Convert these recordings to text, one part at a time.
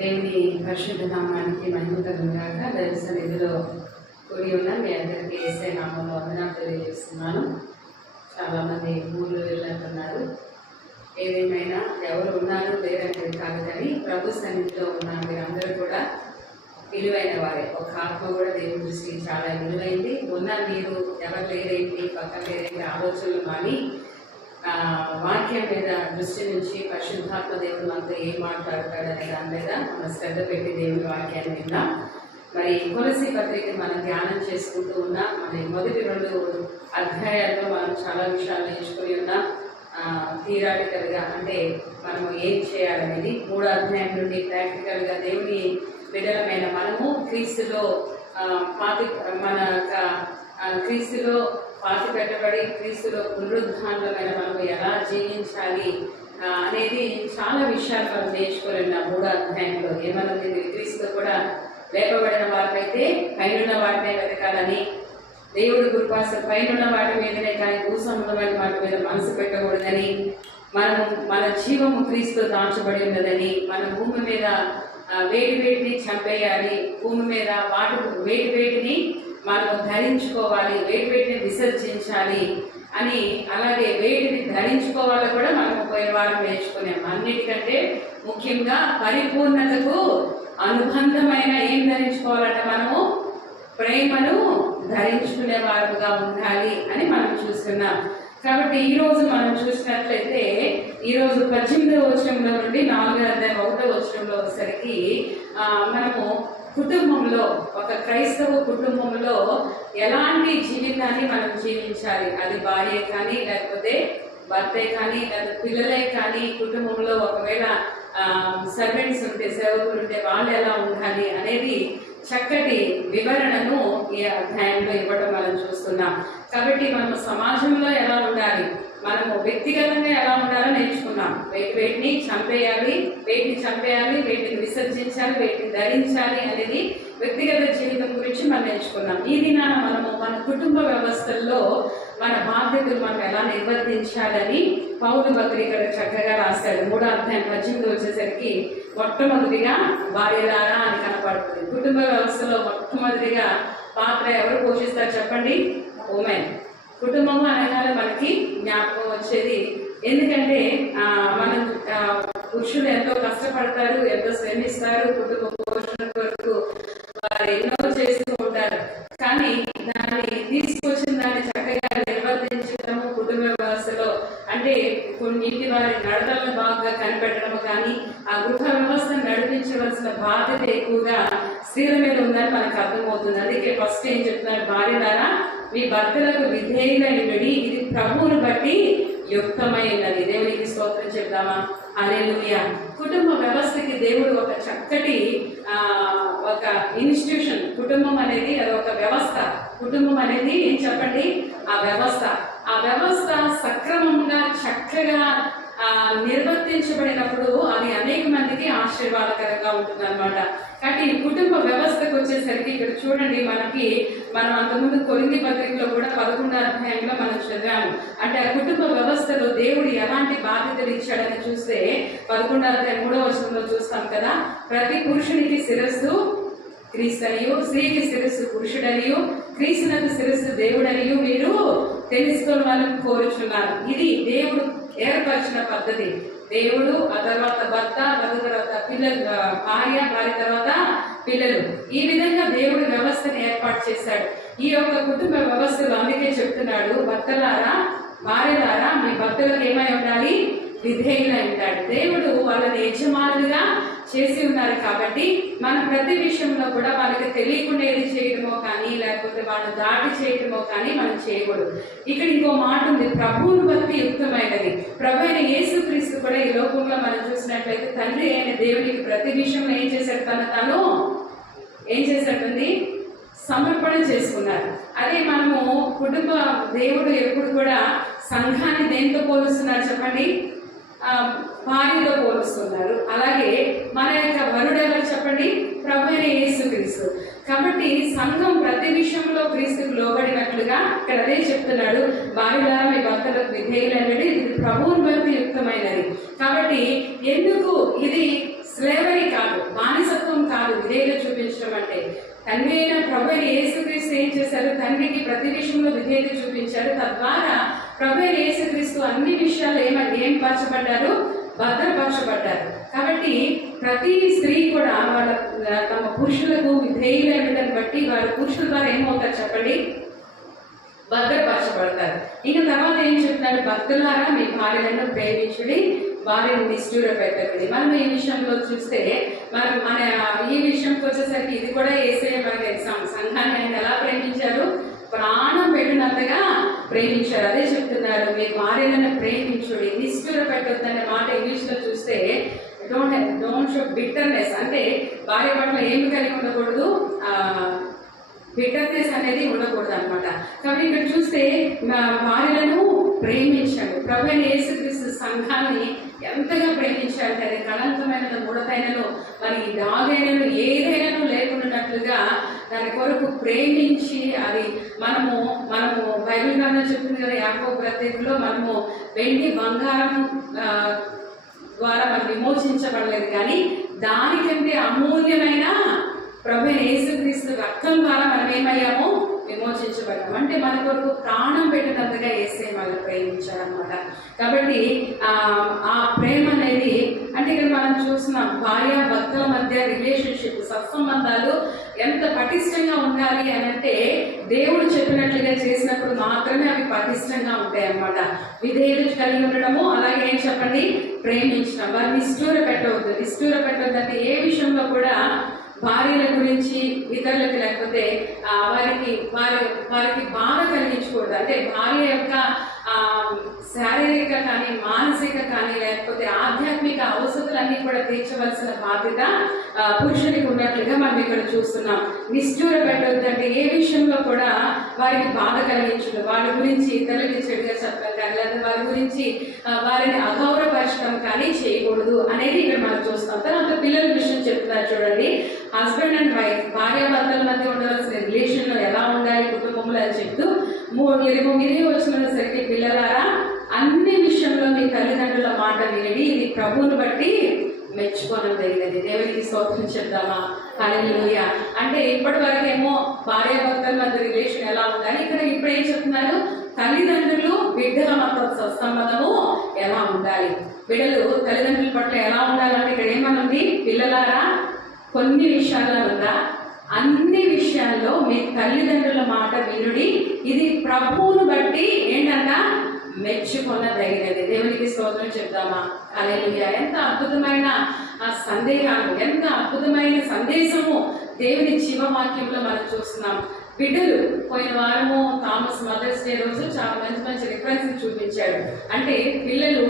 దేవుని పరిశుద్ధ నామానికి మహిమ కలుగుగాక. దైవ సన్నిధిలో కూడి ఉన్న మీ అందరికీ యేసే నామంలో వందనాలు తెలియజేస్తున్నాను. చాలామంది ఊళ్ళు వెళ్ళంటున్నారు. ఏదేమైనా ఎవరు ఉన్నారు లేరనేది కాదు, కానీ ప్రభు సన్నిధిలో ఉన్న మీరందరూ కూడా విలువైన వారే. ఒక ఆత్మ కూడా దేవుని దృష్టికి చాలా విలువైంది. ఉన్న మీరు ఎవరు లేరేంటి, పక్కన లేరేంటి ఆలోచనలు మాని వాక్యం మీద దృష్టి నుంచి పరిశుద్ధాత్మ దేవుడు మనతో ఏం మాట్లాడతాడనే దాని మీద మనం శ్రద్ధ పెట్టి దేవుని వాక్యాన్ని విందాం. మరి కొలసీ పత్రిక మనం ధ్యానం చేసుకుంటూ ఉన్నాం. మన మొదటి 2 అధ్యాయాల్లో మనం చాలా విషయాలు నేర్చుకుని ఉన్నాం. థియరాటికల్గా అంటే మనము ఏం చేయాలనేది. 3వ అధ్యాయం నుండి ప్రాక్టికల్గా దేవుని బిడ్డలమైన మనము క్రీస్తులో క్రీస్తులో పాతి పెట్టబడి క్రీస్తులో పునరుద్ధానమైన మనము ఎలా జీవించాలి అనేది చాలా విషయాలు మనం నేర్చుకొని ఉన్నాం. 3వ అధ్యాయంలో ఏమన్నది, క్రీస్తు కూడా లేపబడిన వారికైతే పైనున్న వాటినే వెతకాలని, దేవుడు కృపాస పైనున్న వాటి మీదనే కానీ భూసంబంధమైన వాటి మీద మనసు పెట్టకూడదని, మన జీవము క్రీస్తు దాచబడి ఉన్నదని, మన భూమి మీద వేటిని చంపేయాలి, భూమి మీద వేటిని మనము ధరించుకోవాలి, వేటిని విసర్జించాలి అని, అలాగే వేటిని ధరించుకోవాలో కూడా మనము పోయిన వారం నేర్చుకున్నాం. అన్నిటికంటే ముఖ్యంగా పరిపూర్ణతకు అనుబంధమైన ఏం ధరించుకోవాలంటే మనము ప్రేమను ధరించుకునే వారుగా ఉండాలి అని మనం చూస్తున్నాం. కాబట్టి ఈరోజు మనం చూసినట్లయితే ఈరోజు 18వ వచనంలో నుండి 4వ అధ్యాయం 1వ వచనంలో వచ్చేసరికి మనము కుటుంబంలో, ఒక క్రైస్తవ కుటుంబంలో ఎలాంటి జీవితాన్ని మనం జీవించాలి, అది భార్య కానీ లేకపోతే భర్తే కానీ లేదా పిల్లలే కానీ, కుటుంబంలో ఒకవేళ సర్వెంట్స్ ఉంటే, సేవకులు ఉంటే వాళ్ళు ఎలా ఉండాలి అనేది చక్కటి వివరణను ఈ అధ్యాయంలో ఇవ్వడం మనం చూస్తున్నాం. కాబట్టి మనము సమాజంలో ఎలా ఉండాలి, మనము వ్యక్తిగతంగా ఎలా ఉండాలో నేర్చుకున్నాం. వేటిని చంపేయాలి, వేటిని విసర్జించాలి, వేటిని ధరించాలి అనేది వ్యక్తిగత జీవితం గురించి మనం నేర్చుకున్నాం. ఈ దినాన మనము మన కుటుంబ వ్యవస్థల్లో మన బాధ్యతలు మనం ఎలా నిర్వర్తించాలని పౌలు భక్తుడు ఇక్కడ చక్కగా రాశాడు. 3వ అధ్యాయం 18 వచ్చేసరికి మొట్టమొదటిగా భార్యలారా అని కనపడుతుంది. కుటుంబ వ్యవస్థలో మొట్టమొదటిగా పాత్ర ఎవరు పోషిస్తారు చెప్పండి? ఉమెన్. కుటుంబము అనగానే మనకి జ్ఞాపకం వచ్చేది. ఎందుకంటే మనం పురుషులు ఎంతో కష్టపడతారు, ఎంతో శ్రమిస్తారు, కుటుంబ పోషణ కొరకు వారు ఎన్నో చేస్తూ ఉంటారు. కానీ దాన్ని తీసుకొచ్చిన దాన్ని చక్కగా నిర్వర్తించడము కుటుంబ వ్యవస్థలో అంటే ఇంటి వారి నడతలను బాగా కనిపెట్టడము, కానీ ఆ గృహ వ్యవస్థను నడిపించవలసిన బాధ్యత ఎక్కువగా స్త్రీల మీద ఉందని మనకు అర్థమవుతుంది. అందుకే ఫస్ట్ ఏం చెప్తున్నారు, భార్యలారా మీ భర్తలకు విధేయులైనడి, ఇది ప్రభువును బట్టి యుక్తమైనది. దేవునికి స్తోత్రం చెప్దామా? హల్లెలూయా. కుటుంబ వ్యవస్థకి దేవుడు ఒక చక్కటి ఒక ఇన్స్టిట్యూషన్. కుటుంబం అనేది అది ఒక వ్యవస్థ. కుటుంబం అనేది ఏం చెప్పండి? ఆ వ్యవస్థ సక్రమంగా చక్కగా నిర్వర్తించబడినప్పుడు అది అనేక మందికి ఆశీర్వాదకరంగా ఉంటుంది అనమాట. కాబట్టి ఈ కుటుంబ వ్యవస్థకు వచ్చేసరికి ఇక్కడ చూడండి, మనం అంతకుముందు కొరింథీ పత్రికలో కూడా 11వ అధ్యాయంలో మనం చదివాము. అంటే ఆ కుటుంబ వ్యవస్థలో దేవుడు ఎలాంటి బాధ్యతలు ఇచ్చాడని చూస్తే 11వ అధ్యాయం 3వ వచనంలో చూస్తాం కదా. ప్రతి పురుషునికి శిరస్సు క్రీస్తనియు, స్త్రీకి శిరస్సు పురుషుడనియు, క్రీస్తునకు శిరస్సు దేవుడనియు మీరు తెలుసుకోవాలని కోరుచున్నారు. ఇది దేవుడు ఏర్పరిచిన పద్ధతి. దేవుడు, ఆ తర్వాత భర్త, తర్వాత పిల్లలు, భార్య తర్వాత పిల్లలు, ఈ విధంగా దేవుడు వ్యవస్థను ఏర్పాటు చేశాడు. ఈ యొక్క కుటుంబ వ్యవస్థలో అందుకే చెప్తున్నాడు, భర్తలారా భార్యలారా మీ భర్తలకు ఏమై ఉండాలి? విధేయులై ఉంటాడు. దేవుడు వాళ్ళని యజమానులుగా చేసి ఉన్నారు. కాబట్టి మనం ప్రతి విషయంలో కూడా వాళ్ళకి తెలియకుండా ఏది చేయడమో కానీ లేకపోతే వాళ్ళని దాటి చేయడమో కానీ మనం చేయకూడదు. ఇక్కడ ఇంకో మాట ఉంది, ప్రభువును బట్టి యుక్తమైనది. ప్రభు అయిన యేసుక్రీస్తు కూడా ఈ లోకంలో మనం చూసినట్లయితే తండ్రి అయిన దేవునికి ప్రతి విషయంలో ఏం చేశాడు? తను ఏం చేశాడండి? సమర్పణ చేసుకున్నారు. అదే మనము కుటుంబ దేవుడు ఎప్పుడు కూడా సంఘాన్ని దేంతో పోలుస్తున్నారు చెప్పండి? భార్యతో పోలుస్తున్నారు. అలాగే మన యొక్క వరుడు ఎవరు చెప్పండి? ప్రభు అయిన యేసుక్రీస్తు. కాబట్టి సంఘం ప్రతి విషయంలో క్రీస్తుకు లోబడినట్లుగా ఇక్కడ అదే చెప్తున్నాడు, భార్యలారా మీ భర్తలకు విధేయులైనది, ఇది ప్రభువుని బట్టి యుక్తమైనది. కాబట్టి ఎందుకు ఇది స్లేవరీ కాదు, తండ్రి అయిన ప్రభు యేసుక్రీస్తు ఏం చేశారు? తండ్రికి ప్రతి విషయంలో విధేయత చూపించారు. తద్వారా ప్రభు యేసుక్రీస్తు అన్ని విషయాలు ఏం పరచబడ్డారు? భద్రపరచబడ్డారు. కాబట్టి ప్రతి స్త్రీ కూడా వాళ్ళ తమ పురుషులకు విధేయులైనదని బట్టి వారి పురుషుల ద్వారా ఏమవుతారు చెప్పండి? భద్రపరచబడతారు. ఇక తర్వాత ఏం చెప్తున్నాడు? భక్తులారా మీ భార్యలను ప్రేమించుడి, వారిని నిష్ఠూర పెట్టకండి. మనం ఈ విషయంలో చూస్తే మన ఈ విషయంకి వచ్చేసరికి ఇది కూడా యేసయ్య మనకి సంఘాన్ని ఆయన ఎలా ప్రేమించారు? ప్రాణం పెట్టినంతగా ప్రేమించారు. అదే చెప్తున్నారు, మీ భార్యలను ప్రేమించుడి, నిష్ఠూర పెట్టొద్దు అనే మాట ఇంగ్లీష్ లో చూస్తే డోంట్ షో బిట్టర్నెస్, అంటే భార్య పట్ల ఏమి కలిగి ఉండకూడదు, బిట్టర్నెస్ అనేది ఉండకూడదు అనమాట. కాబట్టి ఇక్కడ చూస్తే భార్యలను ప్రేమించాడు. ప్రభు యేసుక్రీస్తు సంఘాన్ని ఎంతగా ప్రేమించాడు. అది కళంకమైనను ముడతైనను మరి దాగైనను ఏదైనాను లేకుండానట్లుగా దాని కొరకు ప్రేమించి అది మనము బైబిల్ గ్రంథం చెప్తుంది కదా, యాకోబు పత్రికలో మనము వెండి బంగారం ద్వారా మనం విమోచించబడలేదు, కానీ దానికంటే అమూల్యమైన ప్రభు యేసుక్రీస్తు రక్తం ద్వారా మనం ఏమయ్యాము? విమోచించబడ్డాము. అంటే మన కొరకు ప్రాణం పెట్టినంతగా యేసయ్య మనల్ని ప్రేమించారనమాట. కాబట్టి ఆ ప్రేమ అనేది అంటే ఇక్కడ మనం చూస్తున్నాం, భార్య భర్తల మధ్య రిలేషన్షిప్ సత్సంబంధాలు ఎంత పటిష్టంగా ఉండాలి అని అంటే దేవుడు చెప్పినట్లుగా చేసినప్పుడు మాత్రమే అవి పటిష్టంగా ఉంటాయి అన్నమాట. విధేయత కలిగి ఉండడము, అలాగే ఏం చెప్పండి? ప్రేమించడం. వారిని నిష్ఠూర పెట్టవద్దు. నిష్ఠూర పెట్టవద్దు అంటే ఏ విషయంలో కూడా భార్యల గురించి ఇతరులకు లేకపోతే వారికి బాధ కలిగించకూడదు. అంటే భార్య యొక్క శారీరక కానీ మానసిక కానీ లేకపోతే ఆధ్యాత్మిక అవసరాలన్నీ కూడా తీర్చవలసిన బాధ్యత పురుషునికి ఉన్నట్లుగా మనం ఇక్కడ చూస్తున్నాం. నిష్ఠూర పెట్టవద్దు అంటే ఏ విషయంలో కూడా వారికి బాధ కలిగించడం, వారి గురించి ఇతరులకి చెడుగా చెప్పడం కానీ లేదా వారి గురించి వారిని అగౌరవపరచడం కానీ చేయకూడదు అనేది ఇక్కడ మనం చూస్తాం. తర్వాత పిల్లల విషయం చెప్తున్నారు చూడండి. హస్బెండ్ అండ్ వైఫ్ భార్యాభర్తల మధ్య ఉండవలసిన రిలేషన్లో ఎలా ఉండాలి కుటుంబంలో అని చెప్తూ 3 వచ్చినసరికి పిల్లలారా అన్ని విషయంలో మీ తల్లిదండ్రుల మాట వినండి, ఇది ప్రభువును బట్టి మెచ్చుకోనదగినది. దేవునికి స్తోత్రం చెప్దామా? హల్లెలూయా. అంటే ఇప్పటి వరకు ఏమో భార్యాభర్తల మధ్య రిలేషన్ ఎలా ఉండాలి, ఇక్కడ ఇప్పుడు ఏం చెప్తున్నారు? తల్లిదండ్రులు బిడ్డల మధ్య సత్సంబంధము ఎలా ఉండాలి, బిడ్డలు తల్లిదండ్రుల పట్ల ఎలా ఉండాలంటే ఇక్కడ ఏమనుంది? పిల్లలారా కొన్ని విషయాల్లో ఉందా, అన్ని విషయాల్లో మీ తల్లిదండ్రుల మాట వినుడి, ఇది ప్రభువును బట్టి ఏంటంట? మెచ్చుకొనదగినది. దేవునికి స్తోత్రం చెప్దామా? హల్లెలూయా. ఎంత అద్భుతమైన సందేహాలు, ఎంత అద్భుతమైన సందేశము దేవుని జీవవాక్యంలో మనం చూస్తున్నాం. బిడ్డలు పోయిన వారము థామస్ మదర్స్ డే రోజు చాలా మంచి రిఫరెన్స్ చూపించాడు. అంటే పిల్లలు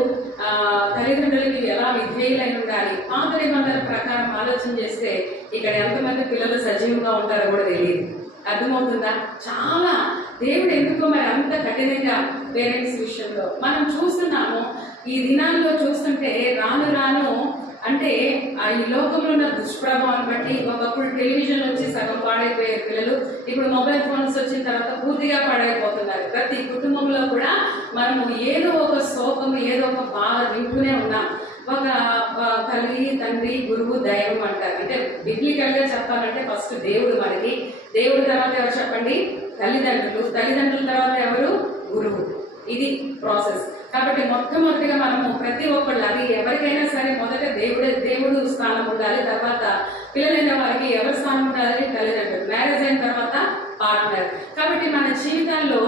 తల్లిదండ్రులకి ఎలా విధేయులై ఉండాలి. పాత నిబంధనల ప్రకారం ఆలోచన చేస్తే ఇక్కడ ఎంతమంది పిల్లలు సజీవంగా ఉంటారో కూడా తెలియదు. అర్థమవుతుందా? చాలా దేవుడు ఎందుకో మరి అంత కఠినంగా పేరెంట్స్ విషయంలో మనం చూస్తున్నాము. ఈ దినాల్లో చూస్తుంటే రాను అంటే ఈ లోకంలో ఉన్న దుష్ప్రభావాన్ని బట్టి ఒకప్పుడు టెలివిజన్ వచ్చి సగం పాడైపోయారు పిల్లలు, ఇప్పుడు మొబైల్ ఫోన్స్ వచ్చిన తర్వాత పూర్తిగా పాడైపోతున్నారు. ప్రతి కుటుంబంలో కూడా మనము ఏదో ఒక శోకము, ఏదో ఒక బాధ వింటూనే ఉన్నాం. ఒక తల్లి, తండ్రి, గురువు, దైవం అంటారు. అంటే బిబ్లికల్ గా చెప్పాలంటే ఫస్ట్ దేవుడు మనకి, దేవుడు తర్వాత ఎవరు చెప్పండి? తల్లిదండ్రులు, తల్లిదండ్రుల తర్వాత ఎవరు? గురువు. ఇది ప్రాసెస్. కాబట్టి మొట్టమొదటిగా మనము ప్రతి ఒక్కళ్ళు, అది ఎవరికైనా సరే మొదట దేవుడు స్థానం ఉండాలి, తర్వాత పిల్లలైన వారికి ఎవరి స్థానం ఉండాలి? తల్లిదండ్రులు. మ్యారేజ్ అయిన తర్వాత పార్ట్నర్. కాబట్టి మన జీవితాల్లో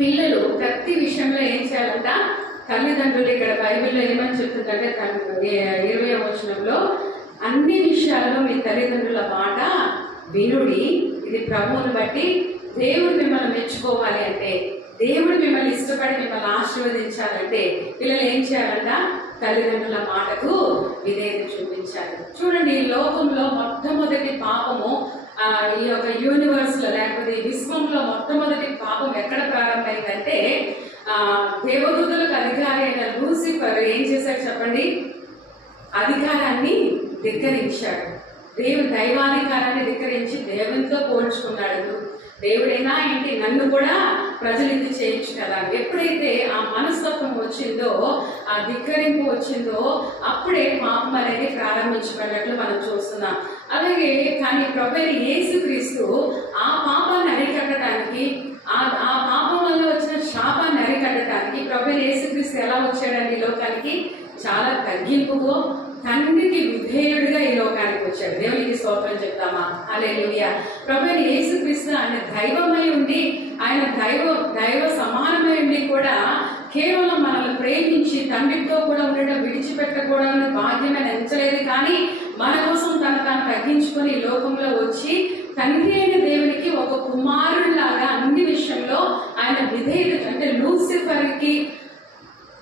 పిల్లలు ప్రతి విషయంలో ఏం చేయాలంట? తల్లిదండ్రులు. ఇక్కడ బైబిల్లో ఏమని చెప్తుందంటే 20వ వచనంలో అన్ని విషయాల్లో మీ తల్లిదండ్రుల మాట వినుడి, ఇది ప్రభువును బట్టి దేవుడు మిమ్మల్ని మెచ్చుకోవాలి అంటే, దేవుడు మిమ్మల్ని ఇష్టపడి మిమ్మల్ని ఆశీర్వదించాలంటే పిల్లలు ఏం చేయాలంట? తల్లిదండ్రుల మాటకు విధేయత చూపించాలి. చూడండి, ఈ లోకంలో మొట్టమొదటి పాపము ఈ యొక్క యూనివర్స్ లో లేకపోతే ఈ విశ్వంలో మొట్టమొదటి పాపం ఎక్కడ ప్రారంభమైందంటే దేవదూతలకు అధికారి అయిన లూసిఫర్ ఏం చేశాడు చెప్పండి? అధికారాన్ని ధిక్కరించాడు. దైవాధికారాన్ని ధిక్కరించి దేవునితో పోల్చుకున్నాడు. దేవుడైనా ఏంటి, నన్ను కూడా ప్రజలు ఇది చేయొచ్చు కదా. ఎప్పుడైతే ఆ మనస్తత్వం వచ్చిందో, ఆ ధిక్కరింపు వచ్చిందో, అప్పుడే పాపం అనేది ప్రారంభించబడినట్లు మనం చూస్తున్నాం. ఆ అలాగే కానీ ప్రభువైన యేసుక్రీస్తు ఆ పాపాన్ని అరికట్టడానికి, ఆ పాపం వల్ల వచ్చిన శాపాన్ని అరికట్టడానికి ప్రభువైన యేసుక్రీస్తు ఎలా వచ్చాడండి ఈ లోకానికి? చాలా తగ్గింపుగా, తండ్రికి విధేయుడిగా ఈ లోకానికి వచ్చాడు. దేవునికి స్తోత్రం చెప్తామా? హల్లెలూయా. ప్రభువైన యేసుక్రీస్తు ఆయన దైవమై ఉండి, ఆయన దైవ సమానమై ఉండి కూడా కేవలం మనల్ని ప్రేమించి తండ్రితో కూడా ఉండడం, విడిచిపెట్టకూడని భాగ్యమైన ఎంచలేదు. కానీ మన కోసం తాను తగ్గించుకొని ఈ లోకంలో వచ్చి తండ్రి అయిన దేవునికి ఒక కుమారుడిలాగా అన్ని విషయంలో ఆయన విధేయుడు. అంటే లూసిఫర్కి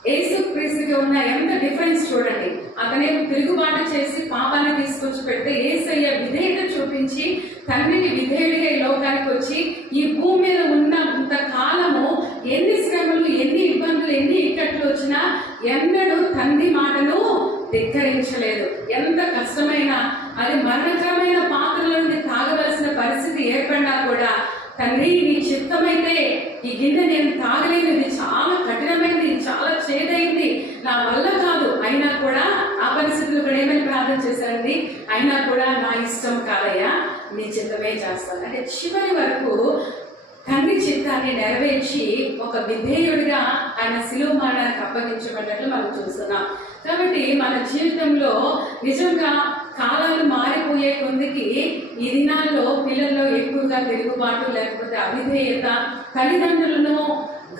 యేసుక్రీస్తుకి ఉన్న ఎంత డిఫరెన్స్ చూడండి. అతనే తిరుగుబాటు చేసి పాపాన్ని తీసుకొచ్చి పెడితే యేసయ్య విధేయత చూపించి తండ్రికి విధేయుడిగా ఈ లోకానికి వచ్చి ఈ భూమి మీద ఉన్నంత కాలము ఎన్ని శ్రమలు, ఎన్ని ఇబ్బందులు, ఎన్ని ఇక్కట్లు వచ్చినా ఎన్నడూ తండ్రి మాటను ధిక్కరించలేదు. ఎంత కష్టమైన, అది మరణకరమైన పాత్రల నుండి తాగవలసిన పరిస్థితి ఏర్పడినా కూడా తండ్రి నీ చిత్తమైతే ఈ గిన్నె నేను తాగలేదు, ఇది చాలా కఠినమైనది, చాలా చేదైంది, నా వల్ల కాదు. అయినా కూడా ఆ పరిస్థితులు కూడా ఏమని ప్రార్థన చేశారండి? అయినా కూడా నా ఇష్టం కాదయ్యా, నీ చిత్తమే చేస్తాను. అంటే చివరి వరకు తండ్రి చిత్తాన్ని నెరవేర్చి ఒక విధేయుడిగా ఆయన శిలువ మరణానికి అప్పగించబడినట్లు మనం చూస్తున్నాం. కాబట్టి మన జీవితంలో నిజంగా కాలాలు మారిపోయే కొందికి ఈ దినాల్లో పిల్లల్లో ఎక్కువగా తిరుగుబాటు, లేకపోతే అవిధేయత, తల్లిదండ్రులను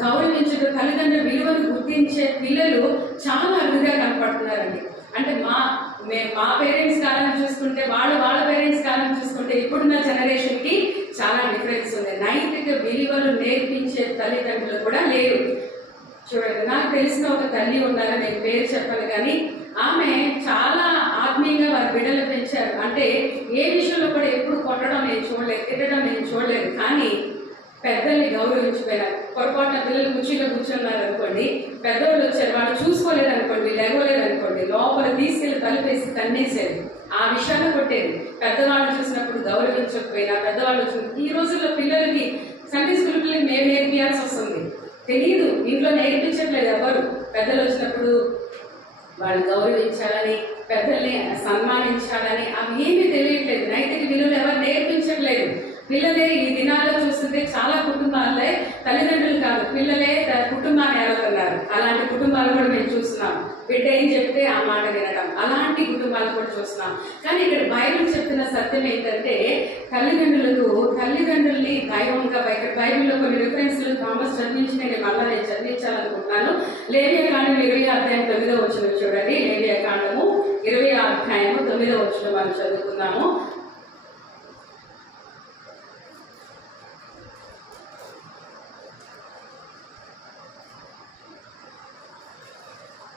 గౌరవించడం, తల్లిదండ్రుల విలువను గుర్తించే పిల్లలు చాలా అరుదుగా కనపడుతున్నారండి. అంటే మా పేరెంట్స్ కాలం చూసుకుంటే, వాళ్ళ పేరెంట్స్ కాలం చూసుకుంటే ఇప్పుడున్న జనరేషన్కి చాలా డిఫరెన్స్ ఉంది. నైతిక విలువలు నేర్పించే తల్లిదండ్రులు కూడా లేరు. చూడండి, నాకు తెలిసిన ఒక తల్లి ఉన్నారు, నేను పేరు చెప్పను కానీ ఆమె చాలా ఆత్మీయంగా వారి బిడ్డలు పెంచారు. అంటే ఏ విషయంలో కూడా ఎప్పుడు కొట్టడం నేను చూడలేదు, తిట్టడం నేను చూడలేదు. కానీ పెద్దల్ని గౌరవించిపోయినారు. పొరపాటున పిల్లలు కుర్చీలో కూర్చున్నారు అనుకోండి, పెద్దవాళ్ళు వచ్చారు, వాళ్ళు చూసుకోలేదు అనుకోండి, లేవలేదు అనుకోండి, లోపల తీసుకెళ్లి తలుపేసి తన్నేసేది, ఆ విషయాన్ని కొట్టేది. పెద్దవాళ్ళు చూసినప్పుడు గౌరవించకపోయినా, పెద్దవాళ్ళు ఈ రోజుల్లో పిల్లలకి సండే స్కూల్ పిల్లలకి మేము నేర్పియాల్సి వస్తుంది. తెలియదు, ఇంట్లో నేర్పించట్లేదు ఎవరు. పెద్దలు వచ్చినప్పుడు వాళ్ళు గౌరవించాలని, పెద్దల్ని సన్మానించాలని అవి ఏమీ తెలియట్లేదు. నైతిక విలువలు ఎవరు నేర్పించట్లేదు. పిల్లలే ఈ దినాల్లో చూస్తుంటే చాలా కుటుంబాలే తల్లిదండ్రులు కాదు, పిల్లలే కుటుంబాన్ని ఏలుతున్నారు. అలాంటి కుటుంబాలు కూడా మేము చూస్తున్నాం. బిడ్డ ఏం చెప్తే ఆ మాట వినడం, అలాంటి కుటుంబాలు కూడా చూస్తున్నాం. కానీ ఇక్కడ బైబిల్ చెప్తున్న సత్యం ఏంటంటే తల్లిదండ్రుల్ని దైవంగా, బైబిల్లో కొన్ని రిఫరెన్స్లు థామస్ చదివించిన నేను చదివించాలనుకుంటున్నాను. లేవియా కాండం 20వ అధ్యాయం 9వ వచనం చూడండి. లేవియా కాండము 20వ అధ్యాయము 9వ వచనం మనం చదువుకున్నాము.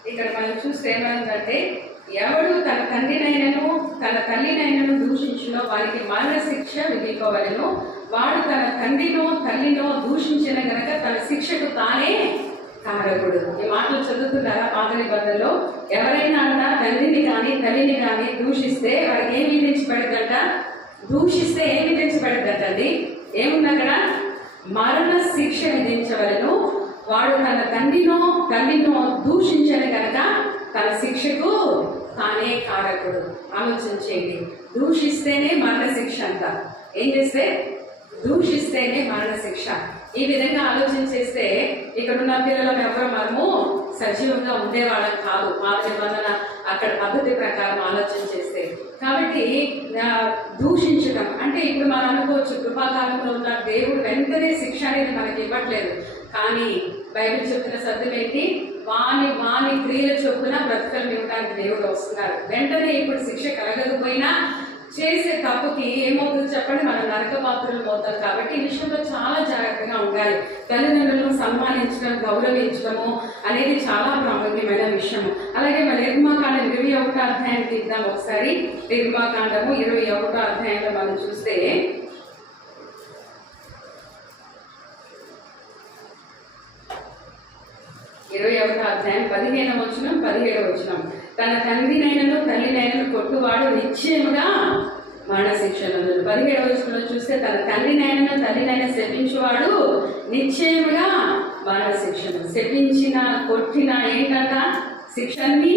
ఇక్కడ మనం చూస్తే ఏమైందంటే, ఎవడు తన తండ్రినైనను తన తల్లినైనను దూషించినో వారికి మరణ శిక్ష విధింపవలెను. వాడు తన తండ్రినో తల్లినో దూషించిన గనక తన శిక్షకు తానే కారకుడు. ఈ మాటలు చదువుతున్నారా? పాత నిబంధనలో ఎవరైనా తండ్రిని కానీ తల్లిని కానీ దూషిస్తే వారికి ఏం విధించబడిందంట? దూషిస్తే ఏం విధించబడిందంటండి? ఏముంది అక్కడ? మరణ శిక్ష విధించవలను. వాడు తన తండ్రినో తల్లినో దూషించని కనుక తన శిక్షకు తానే కారకుడు. ఆలోచన చేయండి. దూషిస్తేనే మరణ శిక్ష అంట. ఏం చేస్తే? దూషిస్తేనే మరణ శిక్ష. ఈ విధంగా ఆలోచన చేస్తే ఇక్కడున్న పిల్లలను ఎవరు మనము సజీవంగా ఉండేవాళ్ళం కాదు, పాత నిబంధన అక్కడ పద్ధతి ప్రకారం ఆలోచన చేస్తే. కాబట్టి దూషించడం అంటే ఇప్పుడు మనం అనుకోవచ్చు, కృపాకాలంలో ఉన్న దేవుడు వెంటనే శిక్ష అనేది మనకి ఇవ్వట్లేదు. కానీ బైబిల్ చెప్తున్న సత్యం ఏంటి? వాని క్రియల చొప్పున బ్రతకలు ఇవ్వడానికి దేవుడు వస్తున్నారు. వెంటనే ఇప్పుడు శిక్ష కలగకపోయినా చేసే తప్పుకి ఏమవుతుంది చెప్పండి? మనం నరక పాత్రలు అవుతాం. కాబట్టి ఈ విషయంలో చాలా జాగ్రత్తగా ఉండాలి. తల్లిదండ్రులను సన్మానించడం, గౌరవించడము అనేది చాలా ప్రాముఖ్యమైన విషయము. అలాగే మన నిర్మాకాండం 21వ అధ్యాయానికి ఇద్దాం ఒకసారి. నిర్మాకాండము 21వ అధ్యాయంలో మనం చూస్తే 21వ అధ్యాయం 15వ వచనం 17వ వచనం. తన తండ్రినైనను తల్లినైనను కొట్టువాడు నిశ్చయముగా మరణశిక్ష నందును. 17వ వచనంలో చూస్తే తన తండ్రినైనను తల్లినైనా శపించువాడు నిశ్చయముగా మరణశిక్షను. శపించిన, కొట్టిన ఏంటంట? శిక్షని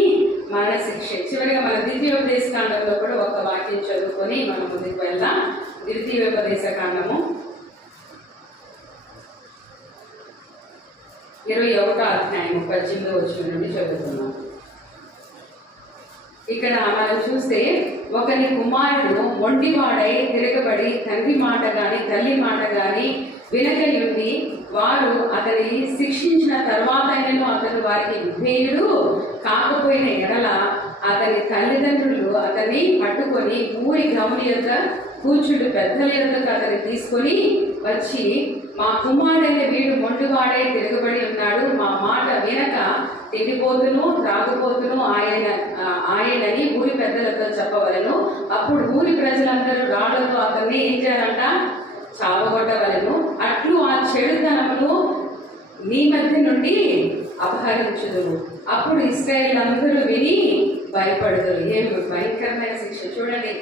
మరణశిక్ష. చివరిగా మన ద్వితీయోపదేశ కాండంలో కూడా ఒక వాక్యం వాక్యం చదువుకొని మనం ముందుకు వెళ్దాం. ద్వితీయోపదేశ కాండము 21వ అధ్యాయం 18వ వచనం నుండి చదువుతున్నాం. ఇక్కడ మనం చూస్తే ఒకని కుమారుడు మొండివాడై తిరగబడి తండ్రి మాట గాని తల్లి మాట గాని వినకయుండి వారు అతని శిక్షించిన తర్వాతైనను అతను వారికి విధేయుడు కాకపోయిన ఎడల అతని తల్లిదండ్రులు అతన్ని పట్టుకొని ఊరి గమని యొక్క కూర్చుండు పెద్దల యొద్దకు అతన్ని తీసుకొని వచ్చి, మా కుమారుడైన వీడు మొండివాడే తిరగబడి ఉన్నాడు, మా మాట వినక తిండిపోతును త్రాగుపోతును ఆయనని ఊరి పెద్దలతో చెప్పవలను. అప్పుడు ఊరి ప్రజలందరూ రాళ్లతో అతన్ని ఏం చేయాలంట? చావగొట్టవలను. అట్లు ఆ చెడుతనమును నీ మధ్య నుండి అపహరించుదురు. అప్పుడు ఇశ్రాయేలు అందరూ విని భయపడుదురు. ఏమి భయంకరమైన శిక్ష చూడండి.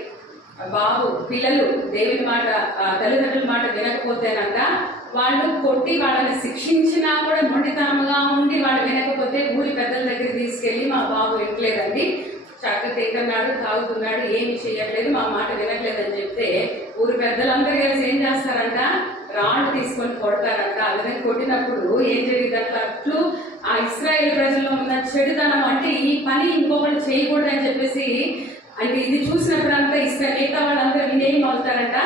బాబు పిల్లలు దేవుని మాట తల్లిదండ్రుల మాట వినకపోతేనంట వాళ్ళు కొట్టి వాళ్ళని శిక్షించినా కూడా మొండితనంగా ఉండి వాళ్ళు వినకపోతే ఊరి పెద్దల దగ్గర తీసుకెళ్ళి, మా బాబు వినట్లేదండి, చక్క తింటున్నాడు, తాగుతున్నాడు, ఏమి చేయట్లేదు, మా మాట వినట్లేదని చెప్తే ఊరి పెద్దలందరూ కలిసి ఏం చేస్తారంట? రాళ్ళు తీసుకొని కొడతారంట. అలాగే కొట్టినప్పుడు ఏం జరిగింది అట్లు ఆ ఇశ్రాయేలు ప్రజల్లో ఉన్న చెడుతనం అంటే ఈ పని ఇంకొకటి చేయకూడదని చెప్పేసి అంటే ఇది చూసినప్పుడంతా మిగతా వాళ్ళందరూ వినేం అవుతారంట?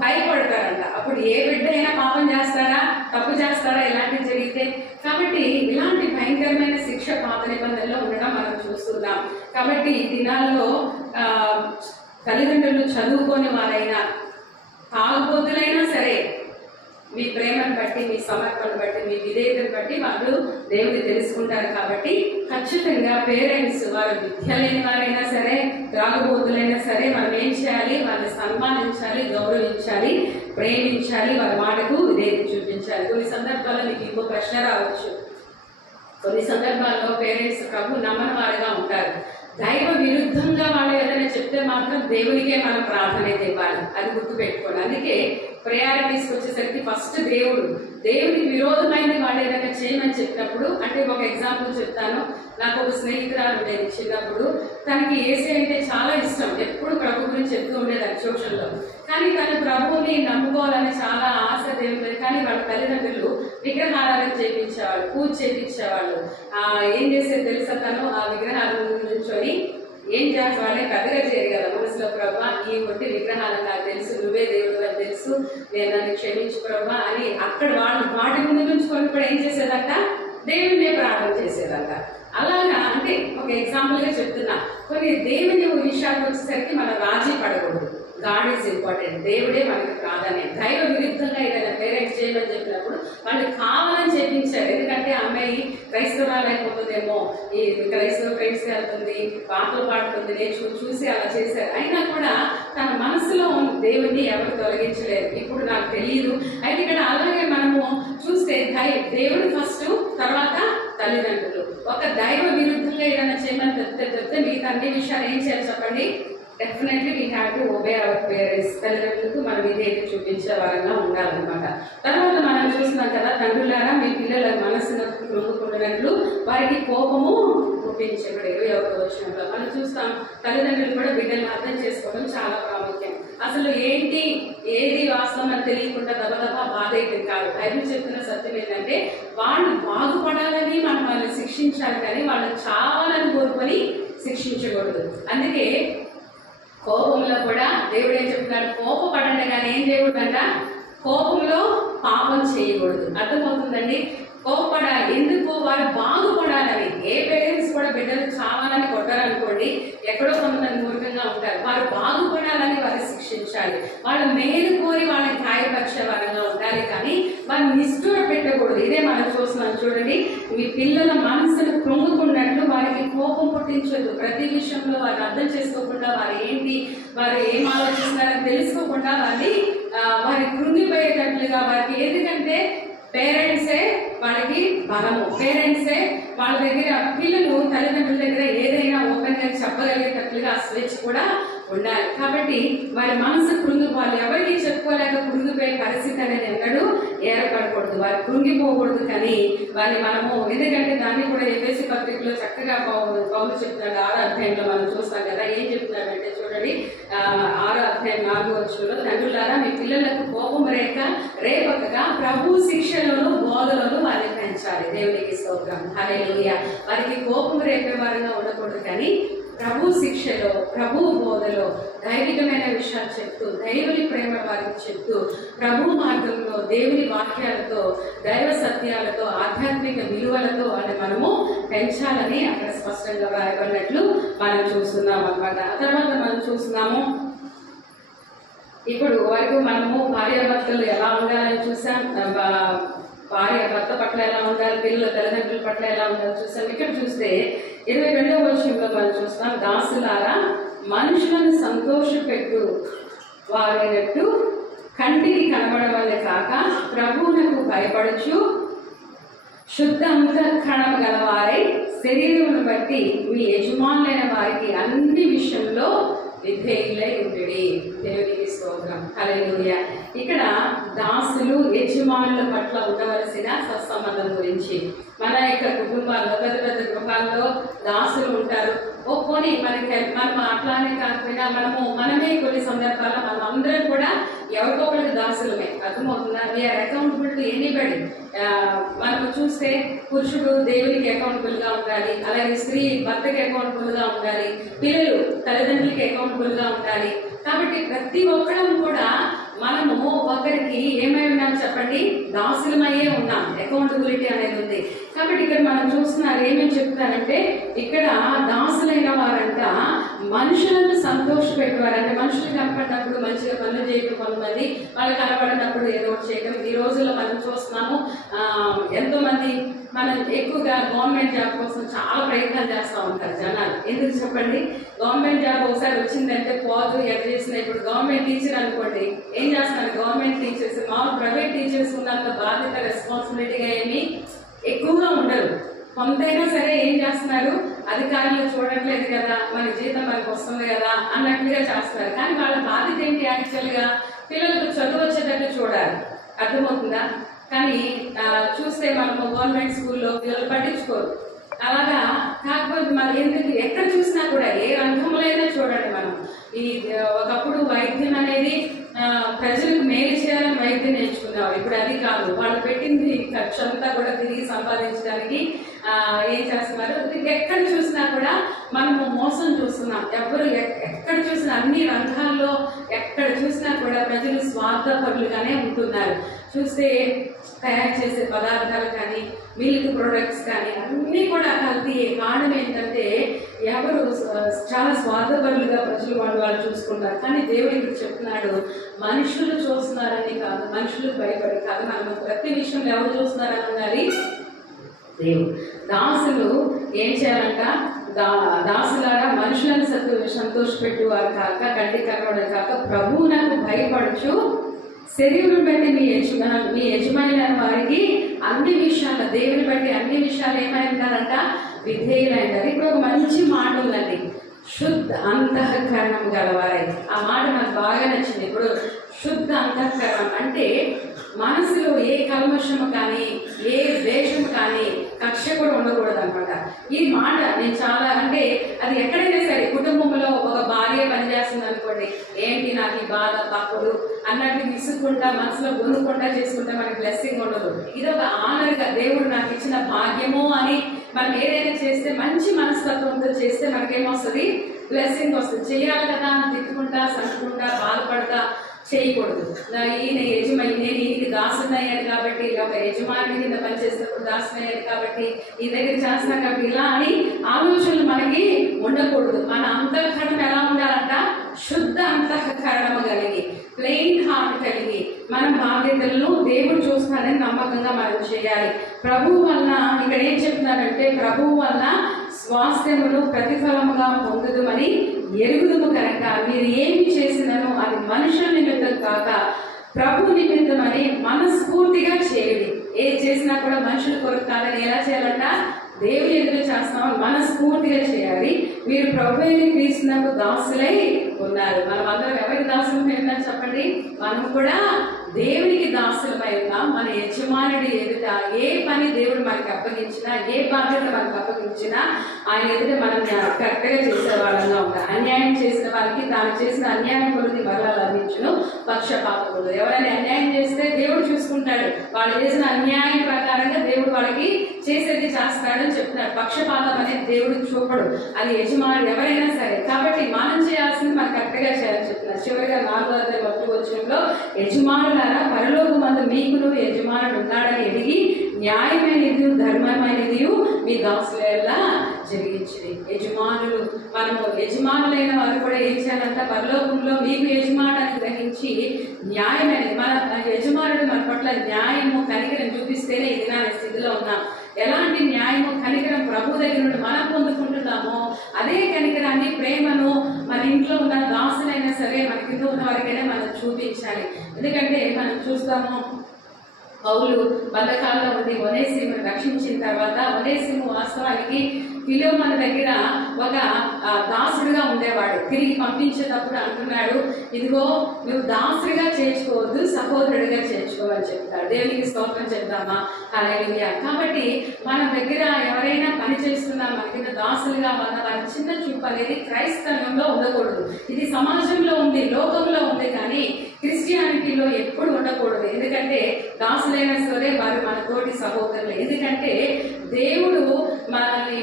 భయపడతారంట. అప్పుడు ఏ బిడ్డ అయినా పాపం చేస్తారా, తప్పు చేస్తారా ఇలాంటివి జరిగితే? కాబట్టి ఇలాంటి భయంకరమైన శిక్ష పాత నిబంధనలో ఉండడం మనం చూస్తున్నాం. కాబట్టి ఈ దినాల్లో తల్లిదండ్రులు చదువుకొని వారైనా తాగుబోతులైనా సరే మీ ప్రేమను బట్టి, మీ సమర్పణను బట్టి, మీ విధేయతను బట్టి వాళ్ళు దేవుని తెలుసుకుంటారు. కాబట్టి ఖచ్చితంగా పేరెంట్స్ వారు విద్య లేని వారైనా సరే త్రాగుబోతులైనా సరే మనం ఏం చేయాలి? వాళ్ళని సన్మానించాలి, గౌరవించాలి, ప్రేమించాలి, వాళ్ళ మాటకు విధేయత చూపించాలి. కొన్ని సందర్భాల్లో మీకు ఇంకో ప్రశ్న రావచ్చు. కొన్ని సందర్భాల్లో పేరెంట్స్ ప్రభు నమ్మని వారుగా ఉంటారు. దైవ విరుద్ధంగా వాళ్ళు ఏదైనా చెప్తే మాత్రం దేవునికే మనం ప్రాధాన్యత ఇవ్వాలి. అది గుర్తుపెట్టుకోండి. అందుకే ప్రయారిటీస్కి వచ్చేసరికి ఫస్ట్ దేవునికి విరోధమైన వాళ్ళు ఏదైనా చేయమని చెప్పినప్పుడు, అంటే ఒక ఎగ్జాంపుల్ చెప్తాను. నాకు ఒక స్నేహితురాలు ఉండేది చిన్నప్పుడు. తనకి ఏసీ అంటే చాలా ఇష్టం, ఎప్పుడు ప్రభు గురించి చెప్తూ ఉండేది సోషల్లో. కానీ తను ప్రభువుని నమ్ముకోవాలని చాలా ఆశ దేవుడు. కానీ వాళ్ళ తల్లిదండ్రులు విగ్రహాలను చేయించేవాళ్ళు, పూజ చేయించేవాళ్ళు. ఏం చేసేది తెలుసా? తను ఆ విగ్రహాల ముందు నుంచొని ఏం చేసేవాళ్ళే పెద్దగా చేయరు కదా మనసులో, ప్రభా ఈ ఒట్టి విగ్రహాలను నాకు తెలుసు, నువ్వే దేవుడు అని తెలుసు, నేను నన్ను క్షమించు ప్రభా అని అక్కడ వాళ్ళు వాటి ముందు నుంచుకొని కూడా ఏం చేసేదంట? దేవుడినే ప్రార్థన చేసేదంట. అలాగా అంటే ఒక ఎగ్జాంపుల్ గా చెప్తున్నా. కొన్ని దేవుని విషయాలకు వచ్చేసరికి మనం రాజీ పడకూడదు. God is important. దేవుడే మనకి ప్రాధాన్యం. దైవ విరుద్ధంగా ఏదైనా పేరెంట్స్ చేయమని చెప్పినప్పుడు వాళ్ళు కావాలని చేయించారు. ఎందుకంటే అమ్మాయి క్రైస్తవాలు అయిపోతుందేమో, ఈ క్రైస్తవ ఫ్రెండ్స్ వెళ్తుంది, పాటలు పాడుతుంది, చూసి అలా చేశారు. అయినా కూడా తన మనసులో దేవుడిని ఎవరు తొలగించలేరు. ఇప్పుడు నాకు తెలియదు. అయితే ఇక్కడ అలాగే మనము చూస్తే దేవుడు ఫస్ట్, తర్వాత తల్లిదండ్రులు. ఒక దైవ విరుద్ధంగా ఏదైనా చేయమని చెప్తే మిగతా అన్ని విషయాలు ఏం చేయాలి చెప్పండి? Definitely we have to obey our parents. తల్లిదండ్రులకు మనం ఇదేది చూపించే వారంగా ఉండాలన్నమాట. తర్వాత మనం చూస్తున్నాం కదా, తండ్రులారా మీ పిల్లల మనసును కృంగుకున్నట్లు వారికి కోపము పుట్టించబడి 21వ వచనంలో మనం చూస్తాం. తల్లిదండ్రులు కూడా బిడ్డలను అర్థం చేసుకోవడం చాలా ప్రాముఖ్యం. అసలు ఏది వాస్తవం అని తెలియకుండా దబదబా బాధేయడం కాదు. బైబిల్ చెప్తున్న సత్యం ఏంటంటే వాళ్ళు బాగుపడాలని మనం వాళ్ళని శిక్షించాలి, కానీ వాళ్ళు చావాలని కోరుకొని శిక్షించకూడదు. అందుకే కోపంలో కూడా దేవుడు ఏం చెప్తున్నాడు? కోపపడండి కానీ ఏం చేయకూడదంట? కోపంలో పాపం చేయకూడదు. అర్థమవుతుందండి? కోపపడాలి. ఎందుకు? వారు బాగుపడాలని. ఏ పేరెంట్స్ కూడా బిడ్డలు చావాలని కొట్టారనుకోండి, ఎక్కడో కొంతమంది మూర్ఖంగా ఉంటారు. వారు బాగుపడాలని వారు శిక్షించాలి. వాళ్ళు మేలు కోరి వాళ్ళని గాయపరిచే వారంగా ఉండాలి, కానీ వారిని నిష్ఠూర పెట్టకూడదు. ఇదే మనం చూస్తున్నాం. చూడండి, మీ పిల్లల మనసును కృంగుకున్నట్లు వారికి కోపం పుట్టించదు. ప్రతి విషయంలో వారిని అర్థం చేసుకోకుండా, వారు ఏం ఆలోచిస్తున్నారని తెలుసుకోకుండా వారి కృంగిపోయేటట్లుగా వారికి, ఎందుకంటే పేరెంట్సే వాళ్ళకి బలము. పేరెంట్సే వాళ్ళ దగ్గర, పిల్లలు తల్లిదండ్రుల దగ్గర ఏదైనా ఓపెన్ గా చెప్పగలిగేటట్లుగా ఆ స్వేచ్ఛ కూడా ఉండాలి. కాబట్టి వారి మనసు కృంగిపోవాలి. ఎవరికి చెప్పుకోలేక కృంగిపోయే పరిస్థితి అనేది ఎన్నడూ ఏర్పడకూడదు. వారు కృంగిపోకూడదు. కానీ వారిని మనము, ఎందుకంటే దాన్ని కూడా ఎఫెసీ పత్రికలో చక్కగా పౌలు చెప్తున్నాడు. 6వ అధ్యాయంలో మనం చూస్తాం కదా. ఏం చెప్తున్నాడంటే చూడండి, 6:4 తండ్రులారా మీ పిల్లలకు కోపం రేపకగా ప్రభు శిక్షలను బోధలను వారిని పెంచాలి. దేవునికి స్తోత్రం. హల్లెలూయా. వారికి కోపం రేపే వారిగా ఉండకూడదు, కానీ ప్రభు శిక్షలో, ప్రభు బోధలో దైవికమైన విషయాలు చెప్తూ, దైవుని ప్రేమ వారికి చెప్తూ, ప్రభు మార్గంలో దేవుని వాక్యాలతో, దైవ సత్యాలతో, ఆధ్యాత్మిక విలువలతో అని మనము పెంచాలని అక్కడ స్పష్టంగా వ్రాయబడినట్లు మనం చూస్తున్నాం అన్నమాట. ఆ తర్వాత మనం చూస్తున్నాము, ఇప్పుడు వరకు మనము భార్యాభర్తలు ఎలా ఉండాలని చూసాం, భార్య భర్త పట్ల ఎలా ఉండాలి, పిల్లల తల్లిదండ్రుల పట్ల ఎలా ఉండాలి చూసాం. ఇక్కడ చూస్తే 22వ వచనంలో మనం చూస్తాం, దాసులారా మనుషులను సంతోషపెట్టు వారైనట్టు కంటికి కనబడవలే కాక ప్రభువునకు భయపడుచు శుద్ధ అంతఃకరణం గలవారై శరీరమును బట్టి మీ యజమానులైన వారికి అన్ని విషయంలో విధేయులై ఉండుడి. దేవునికి స్తోత్రం. హల్లెలూయా. ఇక్కడ దాసులు యజమానుల పట్ల ఉండవలసిన సత్సంబంధం గురించి, మన యొక్క కుటుంబాల్లో, పెద్ద పెద్ద కుటుంబాల్లో దాసులు ఉంటారు. పోనీ మనం అట్లానే కాకపోయినా మనమే కొన్ని సందర్భాల్లో మనం అందరం కూడా ఎవరికొకరికి దాసులమే. అర్థమవుతుందా? We are accountable to anybody. మనము చూస్తే పురుషుడు దేవునికి అకౌంటబుల్ గా ఉండాలి, అలాగే స్త్రీ భర్తకి అకౌంటబుల్ గా ఉండాలి, పిల్లలు తల్లిదండ్రులకి అకౌంటబుల్ గా ఉండాలి. కాబట్టి ప్రతి ఒక్కరం కూడా మనము ఒకరికి ఏమై ఉన్నాం చెప్పండి? దాసులమయ్యే ఉన్నాం. అకౌంటబిలిటీ అనేది ఉంది. కాబట్టి ఇక్కడ మనం చూస్తున్నారు, ఏమేమి చెప్తారంటే, ఇక్కడ దాసులైన వారంట మనుషులను సంతోషపెట్టేవారంటే, మనుషులు కనపడినప్పుడు మంచిగా పనులు చేయటం, కొంతమంది వాళ్ళు కనపడినప్పుడు ఏదో ఒకటి చేయటం. ఈ రోజుల్లో మనం చూస్తున్నాము, ఎంతో మంది మనం ఎక్కువగా గవర్నమెంట్ జాబ్ కోసం చాలా ప్రయత్నాలు చేస్తూ ఉంటారు జనాలు. ఎందుకు చెప్పండి? గవర్నమెంట్ జాబ్ ఒకసారి వచ్చిందంటే పోదు, ఎక్కడ చేసిన. ఇప్పుడు గవర్నమెంట్ టీచర్ అనుకోండి, ఏం చేస్తున్నారు? గవర్నమెంట్ టీచర్స్ మామూలు ప్రైవేట్ టీచర్స్ ఉన్నంత బాధ్యత, రెస్పాన్సిబిలిటీగా ఏమి ఎక్కువగా ఉండరు. కొంతైనా సరే ఏం చేస్తున్నారు? అధికారులు చూడట్లేదు కదా, మన జీతం మనకు వస్తుంది కదా అన్నట్లుగా చేస్తున్నారు. కానీ వాళ్ళ బాధ్యత ఏంటి? యాక్చువల్గా పిల్లలకు చదువు వచ్చేటట్టు చూడాలి. అర్థమవుతుందా? కానీ చూస్తే మనము గవర్నమెంట్ స్కూల్లో పిల్లలు పట్టించుకోరు. అలాగా కాకపోతే మనం ఎందుకు ఎక్కడ చూసినా కూడా, ఏ రంగంలో అయినా చూడండి, మనం ఒకప్పుడు వైద్యం అనేది ప్రజలకు మేలు చేయాలని వైద్యం నేర్చుకున్నాం. ఇప్పుడు అది కాదు. వాళ్ళు పెట్టింది ఖర్చు అంతా కూడా తిరిగి సంపాదించడానికి ఏం చేస్తున్నారు? ఎక్కడ చూసినా కూడా మనము మోసం చూస్తున్నాం. ఎవరు ఎక్కడ చూసినా, అన్ని రంగాల్లో ఎక్కడ చూసినా కూడా ప్రజలు స్వార్థపరులుగానే ఉంటున్నారు. చూస్తే తయారు చేసే పదార్థాలు కానీ, మిల్క్ ప్రొడక్ట్స్ కానీ అన్నీ కూడా కల్తీ. కారణం ఏంటంటే ఎవరు చాలా స్వార్థపరులుగా ప్రజలు వాళ్ళు చూసుకుంటారు. కానీ దేవుడు ఇక్కడ చెప్తున్నాడు, మనుషులు చూస్తున్నారని కాదు, మనుషులకు భయపడి కాదు, మనం ప్రతి విషయంలో ఎవరు చూస్తున్నారని ఉండాలి? దేవుడు. దాసులు ఏం చేయాలంట? దాసులారా మనుషులను సంతోషపెట్టువారు కాక, కంటి కనబడే కాక, ప్రభువునకు భయపడుచు శరీరం బట్టి మీ యజమానులైన వారికి అన్ని విషయాలు, దేవుని బట్టి అన్ని విషయాలు ఏమైంటారంట? విధేయులైనారు. ఇప్పుడు ఒక మంచి మాట ఉందండి, శుద్ధ అంతఃకరణం గలవారై. ఆ మాట నాకు బాగా నచ్చింది. ఇప్పుడు శుద్ధ అంతఃకరణం అంటే మనసులో ఏ కల్మషము కానీ, ఏ ద్వేషము కానీ, కక్ష కూడా ఉండకూడదు అనమాట. ఈ మాట నేను చాలా, అంటే అది ఎక్కడైనా సరే, కుటుంబంలో ఒక భార్య పనిచేస్తుంది అనుకోండి, ఏంటి నాకు ఈ బాధ తప్పుడు అన్నట్టు విసుక్కుంటా, మనసులో గొనుక్కుంటా చేసుకుంటే మనకి బ్లెస్సింగ్ ఉండదు. ఇది ఒక ఆనర్గా, దేవుడు నాకు ఇచ్చిన భాగ్యము అని మనం ఏదైనా చేస్తే మంచి మనస్తత్వంతో చేస్తే మనకేమొస్తుంది? బ్లెస్సింగ్ వస్తుంది. చేయాలి కదా అని తిట్టుకుంటా, సనుకుంటా, బాధపడతా చేయకూడదు. ఈయన యజమాని, నేను ఈయనకి దాసునయ్యాను కాబట్టి, ఒక యజమాని కింద పనిచేసినప్పుడు దాసునయ్యాను కాబట్టి, ఈ దగ్గర చేస్తున్నా కాబట్టి ఇలా అని ఆలోచనలు మనకి ఉండకూడదు. మన అంతఃకరణం ఎలా ఉండాలంట? శుద్ధ అంతఃకరణము కలిగి, ప్లెయిన్ హార్ట్ కలిగి, మన బాధ్యతలను దేవుడు చూస్తున్నాడని నమ్మకంగా మనం చేయాలి. ప్రభువు వలన ఇక్కడ ఏం చెప్తున్నారంటే, ప్రభువు వలన స్వాస్థ్యమును ప్రతిఫలముగా పొందుదుమని ఎరుగుదుము కనుక మీరు ఏమి చేసినను అది మనుషుల నిమిత్తం కాక ప్రభు నిమిత్తం అని మనస్ఫూర్తిగా చేయండి. ఏది చేసినా కూడా మనుషుల కొరకు కాదని ఎలా చేయాలంట? దేవుని ఎదురు చేస్తామని మనస్ఫూర్తిగా చేయాలి. మీరు ప్రభు అయిన క్రీస్తునకు దాసులై ఉన్నారు. మనం అందరం ఎవరికి దాసులమై ఉన్నాం చెప్పండి? మనం కూడా దేవునికి దాసులమై ఉన్నాం. మన యజమానుడి ఎదుట ఏ పని దేవుడు మనకి అప్పగించినా, ఏ బాధ్యత మనకు అప్పగించినా ఆయన ఎదుట మనం కరెక్ట్గా చేసే వాళ్ళంగా ఉంటాం. అన్యాయం చేసిన వాళ్ళకి తాను చేసిన అన్యాయం కొద్ది మరలా లభించును పక్షపాతకుడు. ఎవరైనా అన్యాయం చేస్తే దేవుడు చూసుకుంటాడు. వాళ్ళు చేసిన అన్యాయం ప్రకారంగా దేవుడు వాళ్ళకి చేసేది చేస్తాడని చెప్తున్నాడు. పక్షపాతం అనేది దేవుడు చూపడు, అది యజమానుడు ఎవరైనా సరే. కాబట్టి మనం చేయాల్సింది మనం కరెక్ట్గా చేయాలని చెప్తున్నారు. చివరిగా 4వ వచనంలో యజమానులారా పరలోకమందు మీకును యజమానుడు ఉన్నాడని ఎదిగి న్యాయమైనది ధర్మమైనది మీ దాసులెల్లా జరిగించింది. యజమానులు, మనము యజమానులైన వారు కూడా ఏం చేయాలంట? పరలోకంలో మీకు యజమానాన్ని గ్రహించి న్యాయమైనది, మన యజమానుడు మన పట్ల న్యాయము కనికరం చూపిస్తేనే ఇది నా స్థితిలో ఉన్నాం. ఎలాంటి న్యాయము కనికరం ప్రభు దగ్గర నుండి మనం పొందుకుంటున్నామో అదే కనికరాన్ని, ప్రేమను మన ఇంట్లో ఉన్న దాసులైనా సరే, మన కింద ఉన్న వారికైనా మనం చూపించాలి. ఎందుకంటే మనం చూస్తాము, పౌలు బంధకాల్లో ఉండి ఒనేసిమును రక్షించిన తర్వాత ఒనేసిము వాస్తవానికి ఫిలోమోను దగ్గర ఒక దాసుడిగా ఉండేవాడు. తిరిగి పంపించేటప్పుడు అంటున్నాడు, ఇదిగో నువ్వు దాసుడిగా చేర్చుకోవద్దు, సహోదరుడిగా చేర్చుకోవని చెప్తాడు. దేవునికి స్తోత్రం చెప్దామా? హల్లెలూయా. కాబట్టి మన దగ్గర ఎవరైనా పని చేస్తున్నా మన కింద దాసులుగా ఉన్న వారి చిన్న చూపు అనేది క్రైస్తవంలో ఉండకూడదు. ఇది సమాజంలో ఉంది, లోకంలో ఉంది, కానీ క్రిస్టియానిటీలో ఎప్పుడు ఉండకూడదు. ఎందుకంటే దాసులైన సరే వారు మన తోటి సహోదరులు. ఎందుకంటే దేవుడు మనల్ని